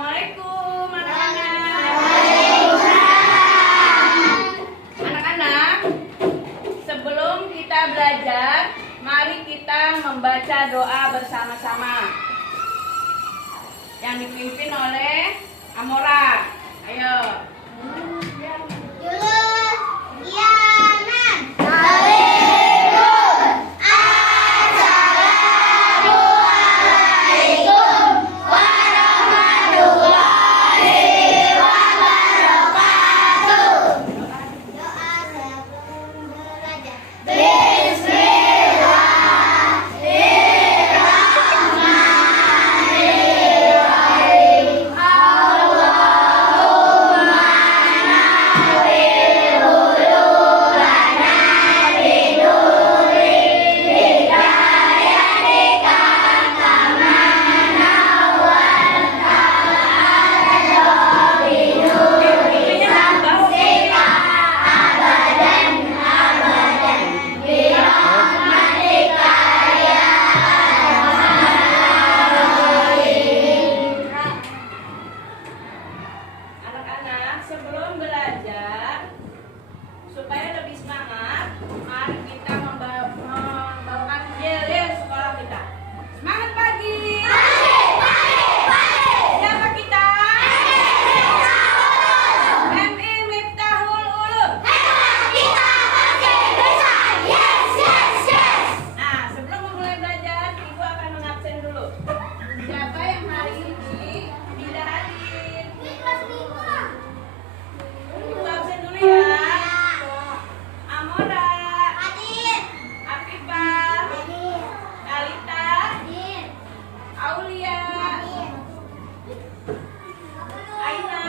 Assalamualaikum anak-anak. Anak-anak, sebelum kita belajar, mari kita membaca doa bersama-sama yang dipimpin oleh Amora. Ayo. Sebelum belajar, supaya lebih semangat, mari kita membawakan yel-yel sekolah kita. Semangat pagi! Siapa kita? MI Miftahul Ulum. Nah, sebelum memulai belajar, Ibu akan mengabsen dulu. Siapa yang hari ini tidak hadir? Ibu absen dulu ya. Amora, Afifah, Kalita, Aulia, Aina,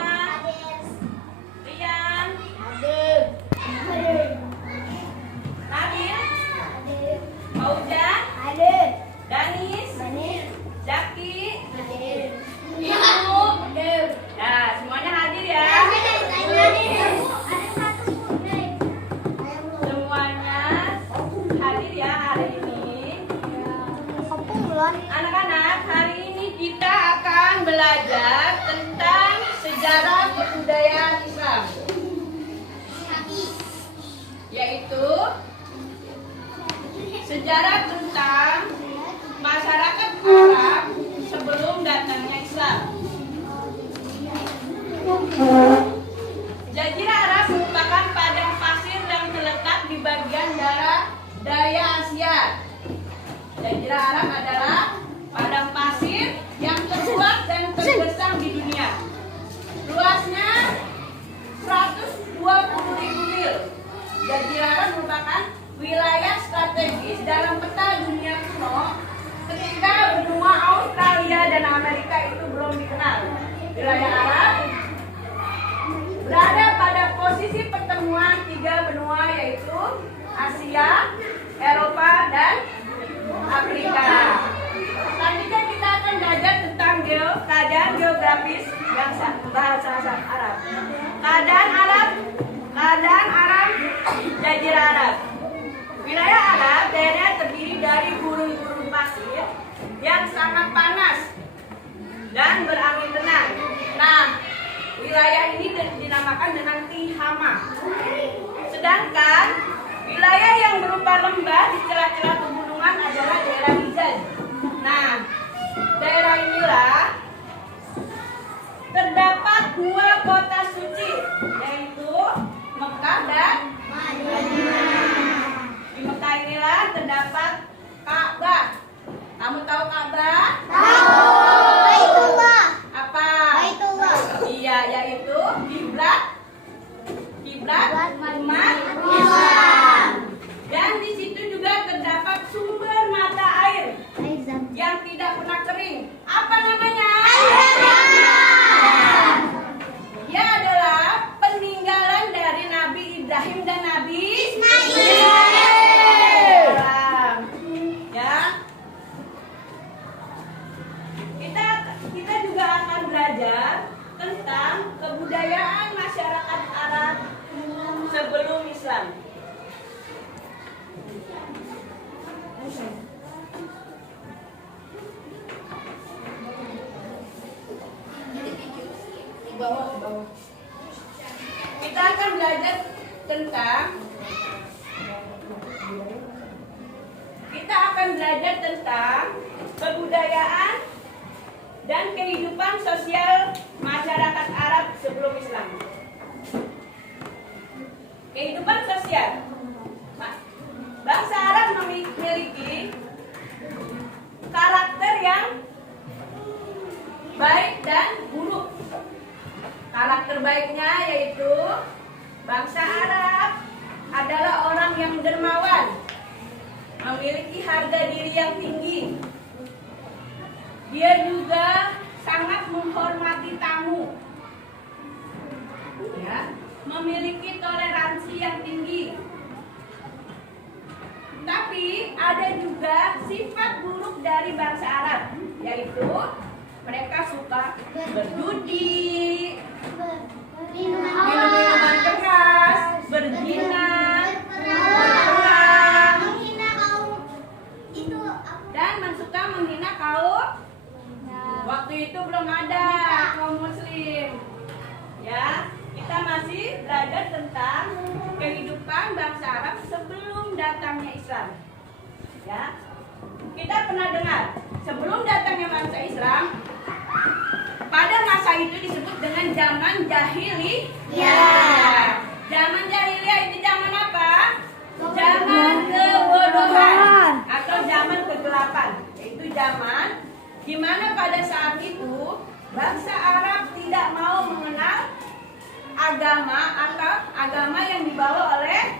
Rian, Nabil, Faujan, Danis, Zaki, Ibu. Nah, semuanya hadir ya. Semuanya hadir ya hari ini. Anak-anak, hari ini kita akan belajar tentang sejarah kebudayaan Islam, yaitu sejarah tentang masyarakat Arab sebelum datangnya Islam. Jazirah Arab merupakan padang pasir yang terletak di bagian daya Asia. Jazirah Arab adalah padang pasir yang terluas dan terbesar di dunia. Luasnya 120.000 mil. Jazirah Arab merupakan wilayah strategis dalam peta dunia kuno ketika benua Australia dan Amerika itu belum dikenal. Wilayah Arab berada pada posisi pertemuan tiga benua, yaitu Asia, Eropa, dan Afrika. Selanjutnya kita akan belajar tentang keadaan geografis yang bahasa Arab. Keadaan Arab, Jazirah Arab. Wilayah Arab daerah terdiri dari gurun-gurun pasir yang sangat panas dan berangin tenang. Nah, wilayah ini dinamakan dengan Tihama. Sedangkan wilayah yang berupa lembah di celah-celah pegunungan adalah daerah Hijaz. Nah, daerah inilah terdapat dua kota suci, yaitu Mekah dan Madinah. Di Mekah inilah terdapat Ka'bah. Kamu tahu Ka'bah? Tahu. Apa? Iya, yaitu kiblat umat Islam. Dan di situ juga terdapat sumber mata air yang tidak pernah kering. Apa namanya? Dia adalah peninggalan dari Nabi Ibrahim dan Nabi Ismail. Ya. Kita juga akan belajar tentang kebudayaan masyarakat Arab sebelum Islam. bawah. Kita akan belajar tentang kebudayaan dan kehidupan sosial masyarakat Arab sebelum Islam. Kehidupan sosial. Bangsa Arab memiliki karakter yang baik dan buruk. Karakter baiknya yaitu bangsa Arab adalah orang yang dermawan, memiliki harga diri yang tinggi. Dia juga sangat menghormati tamu, ya, memiliki toleransi yang tinggi. Tapi ada juga sifat buruk dari bangsa Arab, yaitu mereka suka berjudi, minum-minuman keras, berzina, berperang, dan suka menghina kaum. Waktu itu belum ada kaum muslim. Ya, kita masih belajar tentang kehidupan bangsa Arab sebelum datangnya Islam. Ya, kita pernah dengar sebelum datangnya bangsa Islam, pada masa itu disebut dengan zaman jahiliyah. Ya. Zaman jahiliyah itu zaman apa? Zaman kebodohan atau zaman kegelapan. Yaitu zaman di mana pada saat itu bangsa Arab tidak mau mengenal agama atau agama yang dibawa oleh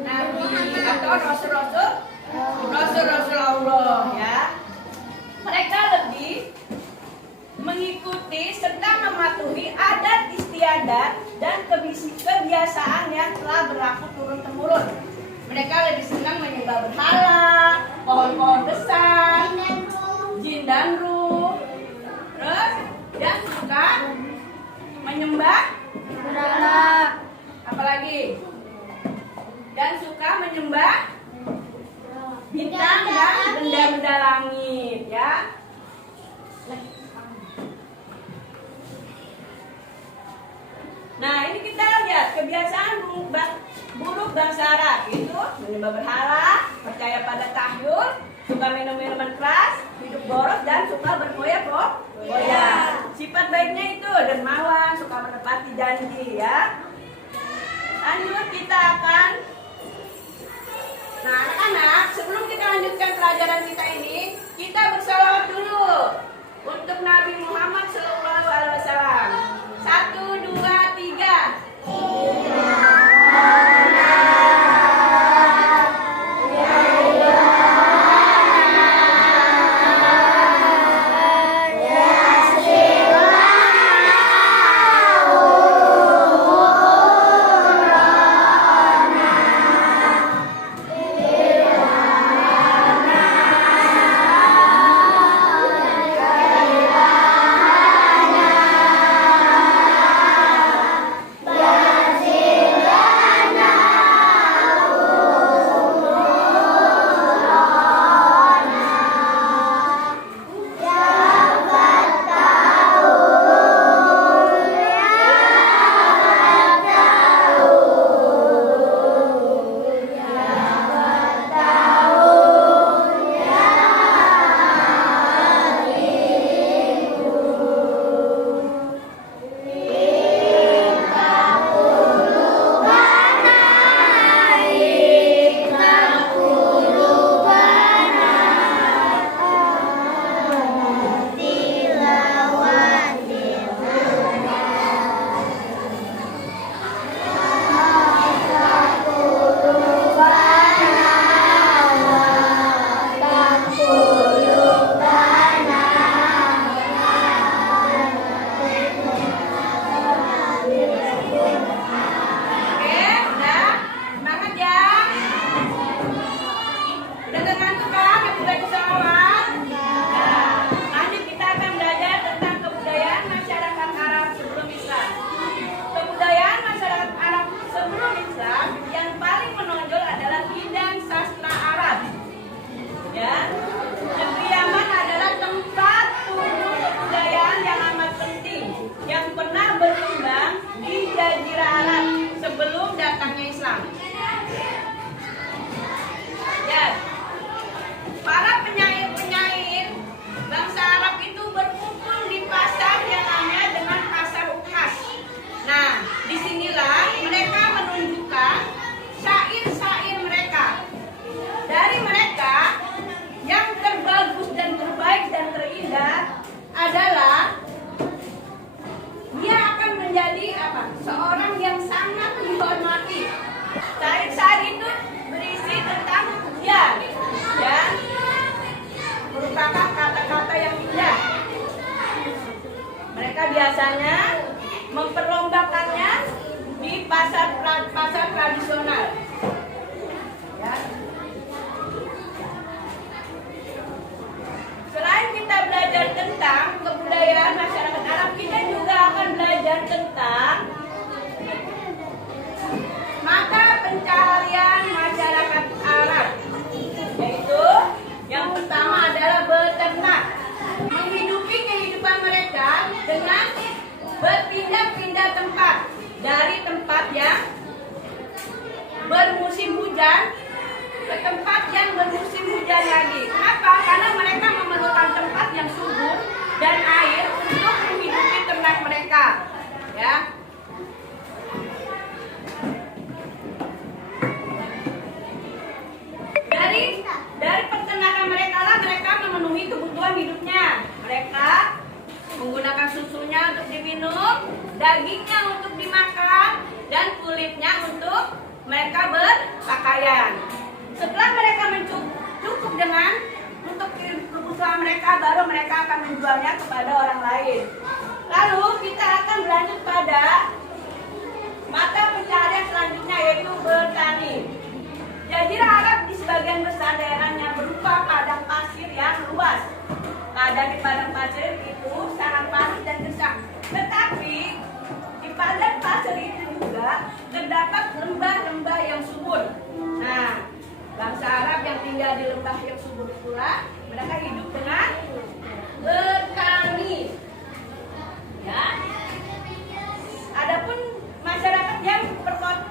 Nabi atau Rasul Allah, ya. Mereka lebih mengikuti serta mematuhi adat istiadat dan kebiasaan yang telah berlaku turun temurun. Mereka lebih senang menyembah berhala, pohon-pohon besar, jin dan ruh, terus dan suka menyembah berhala, apalagi, dan suka menyembah bintang dan benda-benda langit, ya. Nah, ini kita lihat kebiasaan buruk bangsa Arab, itu menyembah berhala, percaya pada tahyul, suka minum minuman keras, hidup boros, dan suka berfoya-foya. Sifat baiknya itu dermawan, suka menepati janji, ya. Lanjut kita akan, nah anak-anak, sebelum kita lanjutkan pelajaran kita ini, kita bersalawat dulu untuk Nabi Muhammad SAW. 1, 2, 3. datangnya Islam. Ya, para penyair-penyair bangsa Arab itu berkumpul di pasar yang namanya dengan pasar Ukas. Nah, disinilah mereka menunjukkan syair-syair mereka. Dari mereka yang terbagus dan terbaik dan terindah adalah dia akan menjadi apa? Seorang yang sangat dihormati. Syair-syair itu berisi tentang pujian, ya, merupakan kata-kata yang indah. Mereka biasanya memperlombakannya di pasar tradisional. Ya. Selain kita belajar tentang kebudayaan masyarakat Arab, kita juga akan belajar tentang mata pencaharian masyarakat Arab, yaitu yang pertama adalah beternak, menghidupi kehidupan mereka dengan berpindah-pindah tempat dari tempat yang bermusim hujan ke tempat yang bermusim hujan lagi. Kenapa? Karena mereka memerlukan tempat yang subur dan air untuk menghidupi ternak mereka. Ya. Dari peternakan mereka lah mereka memenuhi kebutuhan hidupnya. Mereka menggunakan susunya untuk diminum, dagingnya untuk dimakan, dan kulitnya untuk mereka berpakaian. Setelah mereka cukup dengan untuk kebutuhan mereka, baru mereka akan menjualnya kepada orang lain. Lalu kita akan berlanjut pada mata pencaharian selanjutnya, yaitu bertani. Jazirah Arab di sebagian besar daerahnya berupa padang pasir yang luas. Keadaan di padang pasir itu sangat panas dan gersang. Tetapi di padang pasir itu juga terdapat lembah-lembah yang subur. Nah, bangsa Arab yang tinggal di lembah yang subur itulah mereka hidup dengan bertani. Ya. Adapun masyarakat yang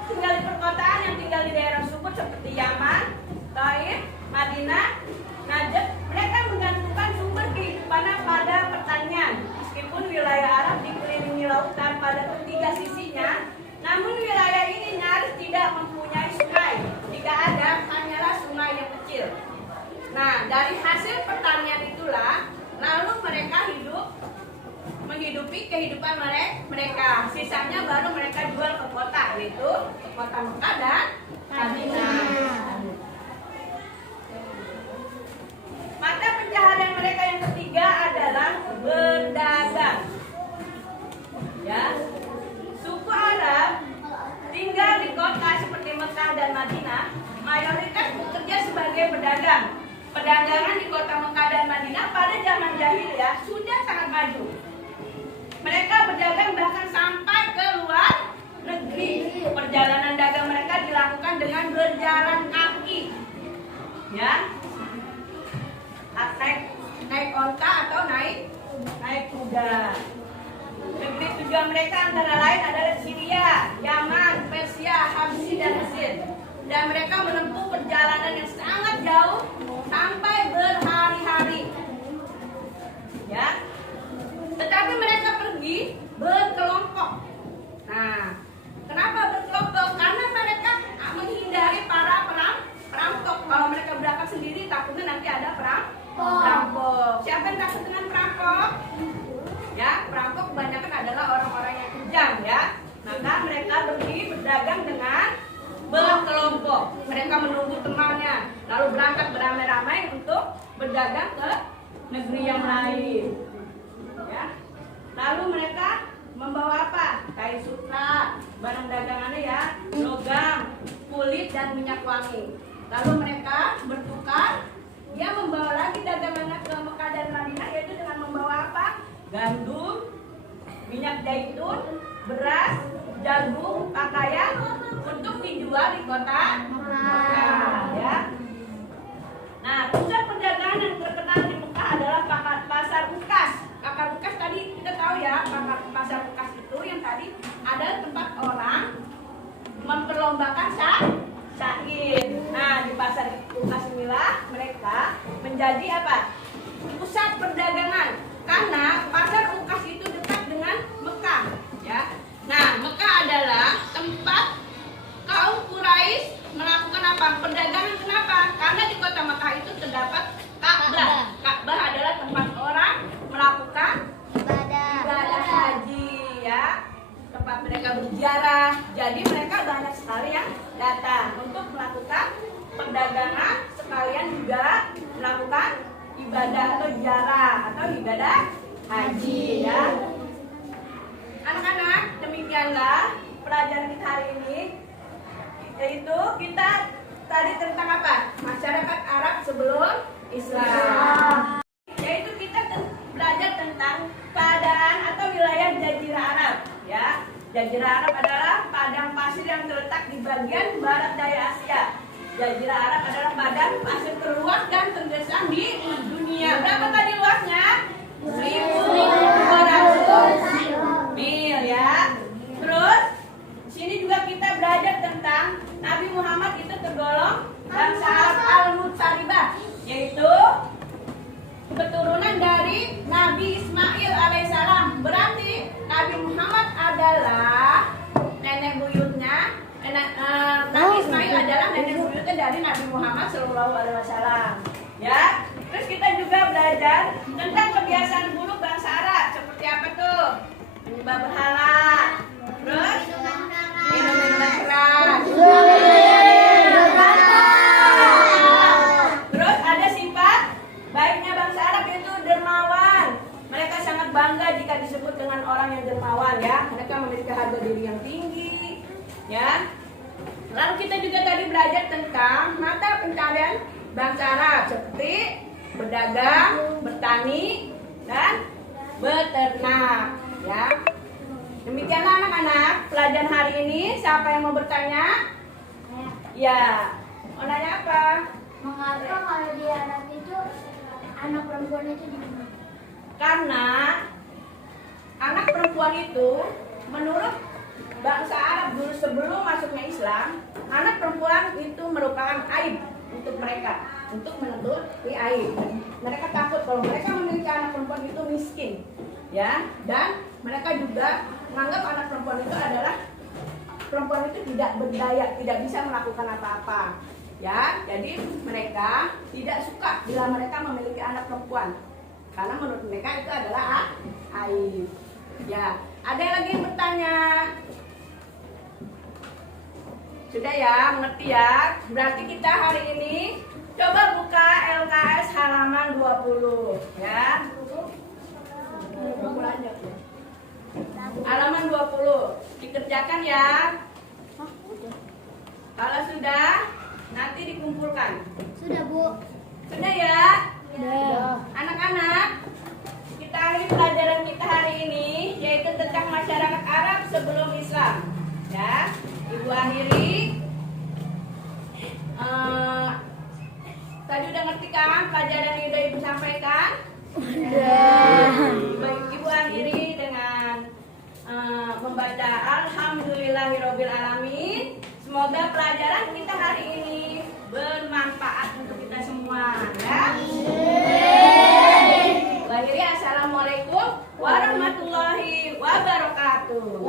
tinggal di perkotaan, yang tinggal di daerah subur seperti Yaman, Taif, Madinah, Najd, mereka menggantungkan sumber kehidupannya pada pertanian. Meskipun wilayah Arab dikelilingi lautan pada ketiga sisinya, namun wilayah ini nyaris tidak mempunyai sungai. Jika ada, hanyalah sungai yang kecil. Nah, dari hasil pertanian itulah, lalu mereka menghidupi kehidupan mereka. Sisanya baru mereka jual ke kota, yaitu ke kota Mekah dan Madinah. Mata pencaharian mereka yang ketiga adalah berdagang. Ya, suku Arab tinggal di kota seperti Mekah dan Madinah, mayoritas bekerja sebagai pedagang. Perdagangan di kota Mekah dan Madinah pada zaman jahiliyah sudah sangat maju. Mereka berdagang bahkan sampai ke luar negeri. Perjalanan dagang mereka dilakukan dengan berjalan kaki. Ya. Naik onta atau naik kuda. Negeri tujuan mereka antara lain adalah Syria, Yaman, Persia, Habsyi, dan Mesir. Dan mereka menempuh perjalanan yang sangat jauh sampai berhari-hari. Ya. Tetapi mereka pergi berkelompok. Nah, kenapa berkelompok? Karena mereka menghindari para perampok. Kalau mereka berangkat sendiri, takutnya nanti ada perampok. Siapa yang takut dengan perampok? Ya, perampok kebanyakan adalah orang-orang yang kejam, ya. Maka mereka pergi berdagang dengan berkelompok. Mereka menunggu temannya, lalu berangkat beramai-ramai untuk berdagang ke negeri yang lain. Ya. Lalu mereka membawa apa? Kain sutra, barang dagangannya ya, logam, kulit, dan minyak wangi. Lalu mereka bertukar, dia membawa lagi dagangannya ke Mekah dan Madinah, yaitu dengan membawa apa? Gandum, minyak zaitun, beras, jagung, pakaian untuk dijual di kota Mekah. Ya. Nah, pusat perdagangan yang terkenal di Mekah adalah pasar Ukas. Pasar Ukas tadi kita tahu ya, pasar Ukas itu yang tadi adalah tempat orang memperlombakan syair. Nah, di pasar Lukas inilah mereka menjadi apa? Pusat perdagangan. Karena pasar Lukas itu dekat dengan Mekah, ya. Nah, Mekah adalah tempat kaum Quraisy melakukan apa? Perdagangan. Kenapa? Karena di kota Mekah itu terdapat Ka'bah. Ka'bah adalah tempat orang melakukan ibadah haji, ya. Tempat mereka berziarah. Jadi mereka banyak sekali yang datang untuk melakukan perdagangan, sekalian juga melakukan ibadah atau ziarah atau ibadah haji, ya. Anak-anak, demikianlah pelajaran kita hari ini, yaitu kita tadi tentang apa? Masyarakat Arab sebelum Islam. Yaitu kita belajar tentang keadaan atau wilayah Jazirah Arab, ya. Jazirah Arab adalah padang pasir yang terletak di bagian barat daya Asia. Jazirah Arab adalah padang pasir terluas dan tergersang di dunia. Berapa tadi luasnya? 1.200 mil, ya. Terus sini juga kita belajar tentang Nabi Muhammad itu tergolong bangsa Arab Al-Muttalibah, yaitu keturunan dari Nabi Ismail alaihissalam. Berarti Nabi Muhammad adalah nenek buyutnya, Nabi Ismail adalah nenek buyutnya dari Nabi Muhammad SAW. Ya, terus kita juga belajar tentang kebiasaan buruk bangsa Arab. Seperti apa tuh? Menyembah berhala. Terus minum minuman keras. Terus ada sifat baiknya bangsa Arab yaitu dermawan. Mereka sangat bangga jika disebut dengan orang yang dermawan, ya. Mereka memiliki harga diri yang tinggi, ya. Lalu kita juga tadi belajar tentang mata pencarian bangsa Arab seperti berdagang, bertani, dan beternak, ya. Demikianlah anak-anak pelajaran hari ini. Siapa yang mau bertanya? Ya. Mau nanya apa? Mengapa kalau di Arab itu anak perempuan itu dimana? Karena anak perempuan itu menurut bangsa Arab dulu sebelum masuknya Islam, anak perempuan itu merupakan aib untuk mereka, untuk menutupi aib. Mereka takut kalau mereka memiliki anak perempuan itu miskin, ya. Dan mereka juga menganggap anak perempuan itu adalah perempuan itu tidak berdaya, tidak bisa melakukan apa-apa, ya. Jadi mereka tidak suka bila mereka memiliki anak perempuan, karena menurut mereka itu adalah aib, ya. Ada lagi yang bertanya? Sudah ya, mengerti ya? Berarti kita hari ini coba buka LKS halaman 20, ya. Halaman 20 dikerjakan ya. Kalau sudah, nanti dikumpulkan. Sudah, Bu. Sudah ya? Sudah. Anak-anak, kita akhiri pelajaran kita hari ini, yaitu tentang masyarakat Arab sebelum Islam, ya. Ibu akhiri. Tadi udah ngerti kan pelajaran yang udah Ibu sampaikan? Baik, Ibu akhiri dengan membaca Alhamdulillahirabbil alamin. Semoga pelajaran kita hari ini bermanfaat untuk kita semua, ya. Akhirnya assalamualaikum warahmatullahi wabarakatuh.